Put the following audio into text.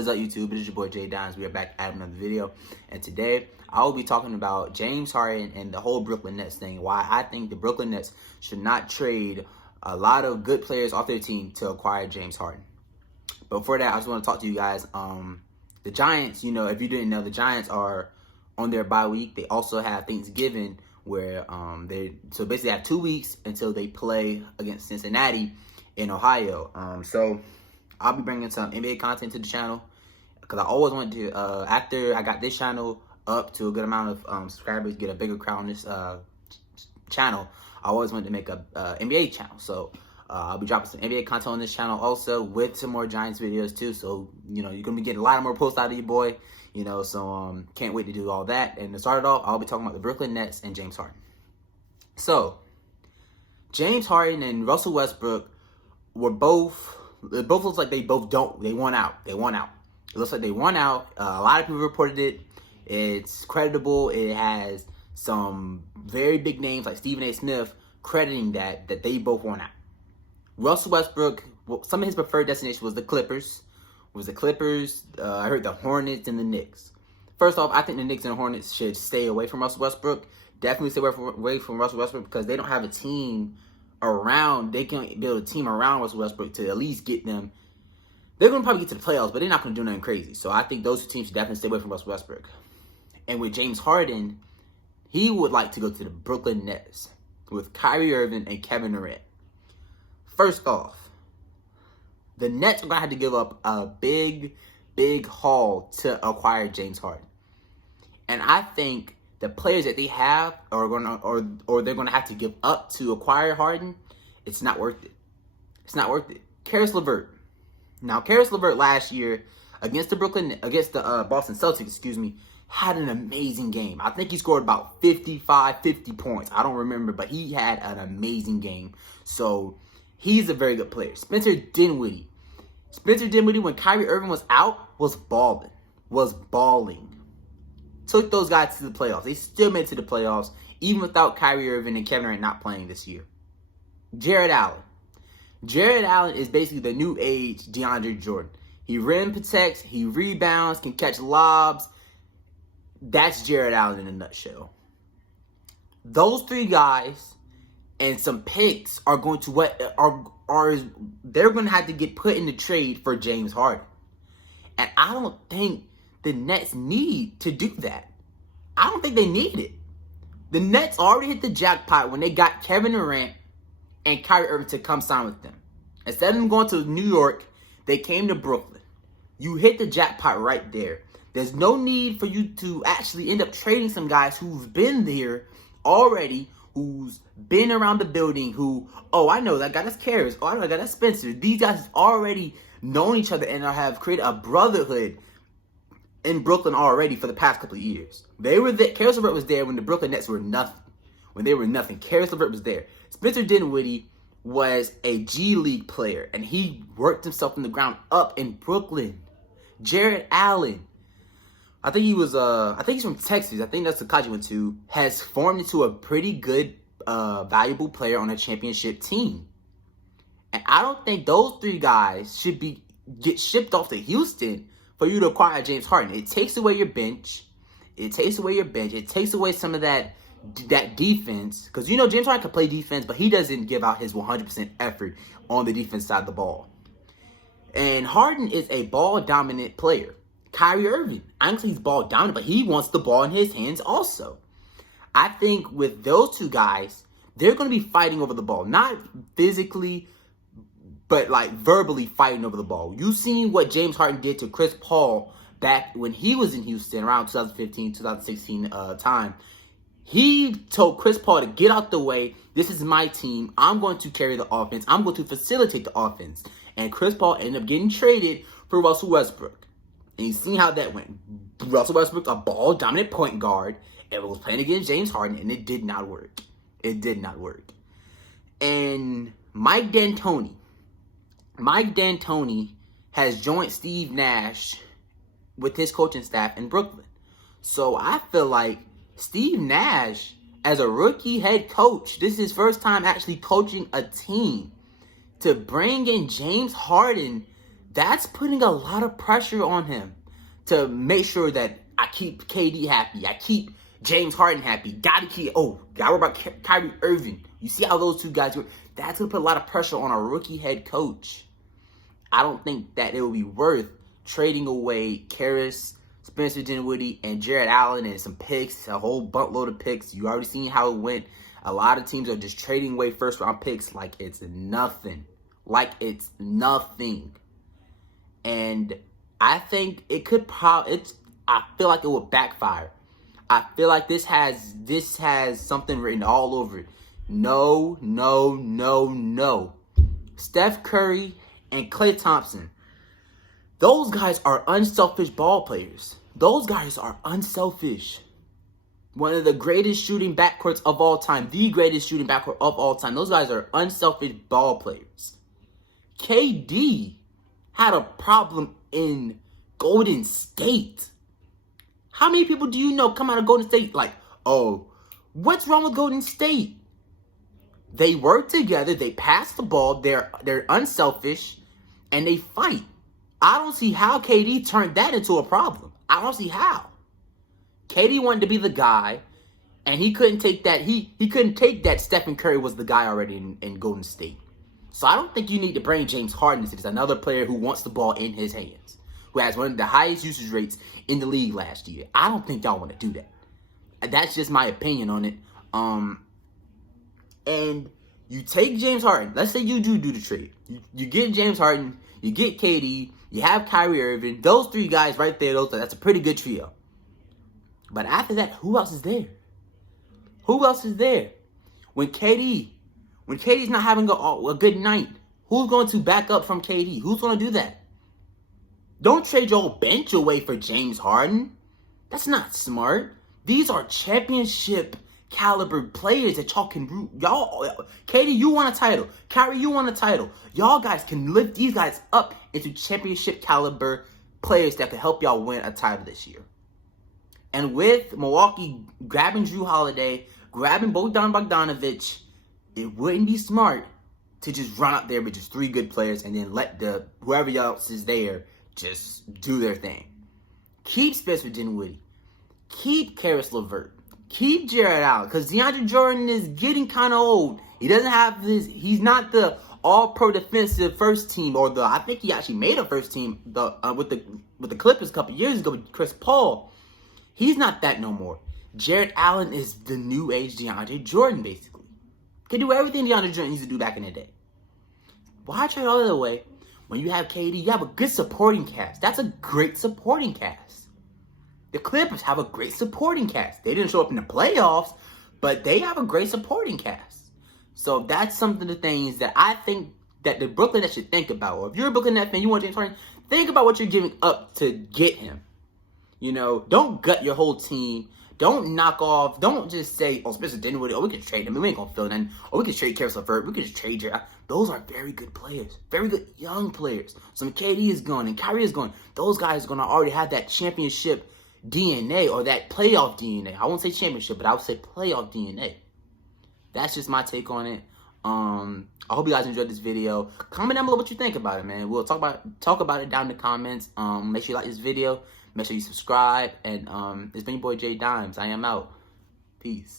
What is up, YouTube? It is your boy Jay Dines. We are back at another video, and today I will be talking about James Harden and the whole Brooklyn Nets thing. Why I think the Brooklyn Nets should not trade a lot of good players off their team to acquire James Harden. But before that, I just want to talk to you guys. The Giants, you know, if you didn't know, the Giants are on their bye week. They also have Thanksgiving, where they basically have 2 weeks until they play against Cincinnati in Ohio. So I'll be bringing some NBA content to the channel because I always wanted to, after I got this channel up to a good amount of subscribers, get a bigger crowd on this channel, I always wanted to make a NBA channel. So I'll be dropping some NBA content on this channel also with some more Giants videos too. So, you know, you're going to be getting a lot more posts out of your boy, you know, so can't wait to do all that. And to start it off, I'll be talking about the Brooklyn Nets and James Harden. So, James Harden and Russell Westbrook were both... It both looks like they won out. It looks like they won out. A lot of people reported it. It's creditable. It has some very big names like Stephen A. Smith crediting that they both won out. Russell Westbrook, some of his preferred destination was the Clippers. I heard the Hornets and the Knicks. First off, I think the Knicks and the Hornets should stay away from Russell Westbrook. Definitely stay away from Russell Westbrook because they don't have a team around. They can build a team around Russell Westbrook to at least get them. They're going to probably get to the playoffs, but they're not going to do nothing crazy. So I think those two teams should definitely stay away from Russell Westbrook. And with James Harden, he would like to go to the Brooklyn Nets with Kyrie Irving and Kevin Durant. First off, the Nets are going to have to give up a big haul to acquire James Harden. And I think the players that they have are going to, or they're going to have to give up to acquire Harden, it's not worth it. It's not worth it. Caris Levert. Now, Caris Levert last year against the Boston Celtics, had an amazing game. I think he scored about 50 points. I don't remember, but he had an amazing game. So he's a very good player. Spencer Dinwiddie, when Kyrie Irving was out, was balling. Took those guys to the playoffs. They still made it to the playoffs, even without Kyrie Irving and Kevin Durant not playing this year. Jared Allen. Jared Allen is basically the new age DeAndre Jordan. He rim protects, he rebounds, can catch lobs. That's Jared Allen in a nutshell. Those three guys and some picks are going to they're going to have to get put in the trade for James Harden. And I don't think the Nets need to do that. I don't think they need it. The Nets already hit the jackpot when they got Kevin Durant and Kyrie Irving to come sign with them. Instead of them going to New York, they came to Brooklyn. You hit the jackpot right there. There's no need for you to actually end up trading some guys who've been there already, who's been around the building, I know that guy, that's Caris. I know that guy, that's Spencer. These guys already known each other and have created a brotherhood in Brooklyn already for the past couple of years. They were there. Caris Levert was there when the Brooklyn Nets were nothing. When they were nothing, Caris Levert was there. Spencer Dinwiddie was a G League player, and he worked himself from the ground up in Brooklyn. Jared Allen, I think he's from Texas. I think that's the college he went to. Has formed into a pretty good, valuable player on a championship team. And I don't think those three guys should get shipped off to Houston for you to acquire James Harden. It takes away your bench. It takes away some of that defense. Because, you know, James Harden can play defense, but he doesn't give out his 100% effort on the defense side of the ball. And Harden is a ball-dominant player. Kyrie Irving, honestly, he's ball-dominant, but he wants the ball in his hands also. I think with those two guys, they're going to be fighting over the ball. Not physically, but like verbally fighting over the ball. You've seen what James Harden did to Chris Paul back when he was in Houston around 2015, 2016 time. He told Chris Paul to get out the way. This is my team. I'm going to carry the offense. I'm going to facilitate the offense. And Chris Paul ended up getting traded for Russell Westbrook. And you've seen how that went. Russell Westbrook's a ball-dominant point guard and was playing against James Harden, and it did not work. It did not work. And Mike D'Antoni has joined Steve Nash with his coaching staff in Brooklyn. So I feel like Steve Nash, as a rookie head coach, this is his first time actually coaching a team. To bring in James Harden That's putting a lot of pressure on him to make sure that I keep KD happy. I keep James Harden happy. Gotta worry about Kyrie Irving. You see how those two guys work? That's going to put a lot of pressure on a rookie head coach. I don't think that it will be worth trading away Karras, Spencer Dinwiddie, and Jared Allen and some picks, a whole buttload of picks. You already seen how it went. A lot of teams are just trading away first-round picks like it's nothing. Like it's nothing. And I think it could I feel like it would backfire. I feel like this has something written all over it. No, no, no, no. Steph Curry and Klay Thompson, those guys are unselfish ball players. Those guys are unselfish. One of the greatest shooting backcourts of all time. The greatest shooting backcourt of all time. Those guys are unselfish ball players. KD had a problem in Golden State. How many people do you know come out of Golden State like, oh, what's wrong with Golden State? They work together, they pass the ball, they're unselfish, and they fight. I don't see how KD turned that into a problem. I don't see how. KD wanted to be the guy, and he couldn't take that. He couldn't take that Stephen Curry was the guy already in Golden State. So I don't think you need to bring James Harden into this. Another player who wants the ball in his hands, who has one of the highest usage rates in the league last year. I don't think y'all want to do that. That's just my opinion on it. And you take James Harden. Let's say you do the trade. You get James Harden. You get KD. You have Kyrie Irving. Those three guys right there, that's a pretty good trio. But after that, who else is there? Who else is there? When KD's not having a good night, who's going to back up from KD? Who's going to do that? Don't trade your bench away for James Harden. That's not smart. These are championship caliber players that y'all can root. KD, you want a title. Kyrie, you want a title. Y'all guys can lift these guys up into championship caliber players that can help y'all win a title this year. And with Milwaukee grabbing Jrue Holiday, grabbing Bogdan Bogdanovic, it wouldn't be smart to just run up there with just three good players and then let whoever else is there just do their thing. Keep Spencer Dinwiddie. Keep Caris LeVert. Keep Jared Allen. Because DeAndre Jordan is getting kind of old. He doesn't have he's not the all-pro defensive first team, I think he actually made a first team with the Clippers a couple years ago with Chris Paul. He's not that no more. Jared Allen is the new age DeAndre Jordan, basically. Can do everything DeAndre Jordan used to do back in the day. Why trade all the other way? When you have KD, you have a good supporting cast. That's a great supporting cast. The Clippers have a great supporting cast. They didn't show up in the playoffs, but they have a great supporting cast. So that's some of the things that I think that the Brooklyn Nets should think about. Or if you're a Brooklyn Nets fan, you want James Harden, think about what you're giving up to get him. You know, don't gut your whole team. Don't knock off. Don't just say, oh, Spencer Dinwiddie, we can trade him. We ain't going to feel nothing. We can trade Caris LeVert. We can just trade Jared. Those are very good players. Very good young players. So when KD is gone and Kyrie is gone, those guys are going to already have that championship DNA or that playoff DNA. I won't say championship, but I would say playoff DNA. That's just my take on it. I hope you guys enjoyed this video. Comment down below what you think about it, man. We'll talk about it down in the comments. Make sure you like this video. Make sure you subscribe. And it's been your boy Jay Dimes. I am out. Peace.